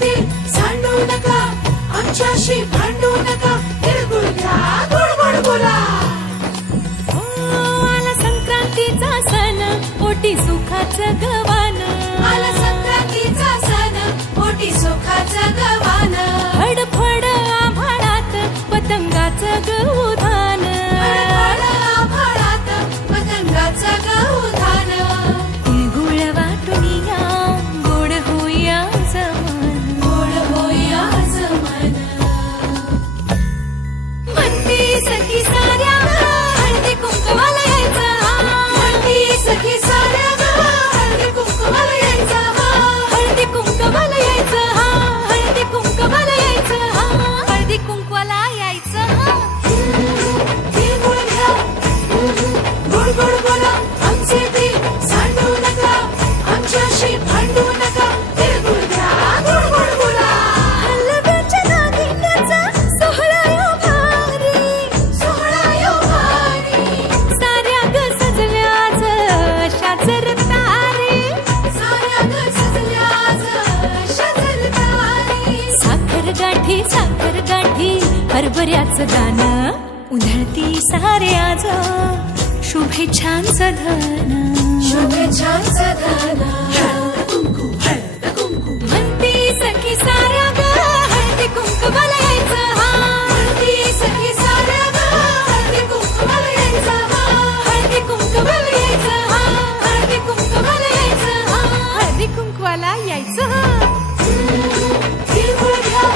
तेल सांडू नका, आमच्याशी भांडू नका, तिळगुळ घ्या, गोड गोड बोला. आला संक्रांतीचा सण, पोटी सुखाचं गवान. आला संक्रांतीचा सण, पोटी सुखाचं गवान. फडफड आभाळात पतंगाचं गहुधान. फडफड आभाळात पतंगाचं गहुधान. तिळगुळ वाटून या, गोड होईया जमान. गोड होईया जमान. म्हणती सखी साऱ्या हळदी कुंकवाला यायचं. म्हणती सखी साऱ्या हळदी कुंकवाला यायचं. हळदी कुंकवाला यायचं. हळदी कुंकवाला यायचं. हळदी कुंकवाला यायचं. तिळगुळ घ्या, गोड गोड बोला, आमचे तेल सांडू नका, आमच्याशी भांडू नका, तिळगुळ घ्या, गोड गोड बोला. हलव्याच्या दागिन्याचा सोहळा यो भारी. सोहळा यो भारी. साऱ्या ग सजल्याच अशाच रतारी. साऱ्या ग सजल्याच अशाच तारी. साखर गाठी हरभऱ्याचं गाणं. उधळती सारे आज शुभेच्छांचं धन. शुभेच्छांचं धन. म्हणती सखी साऱ्या ग हळदी कुंकवाला यायचं. म्हणती सखी साऱ्या हळदी कुंकवाला यायचं. हळदी कुंकवाला यायचं. हळदी कुंकवाला यायचं. हळदी कुंकवाला यायचं. तिळगुळ घ्या,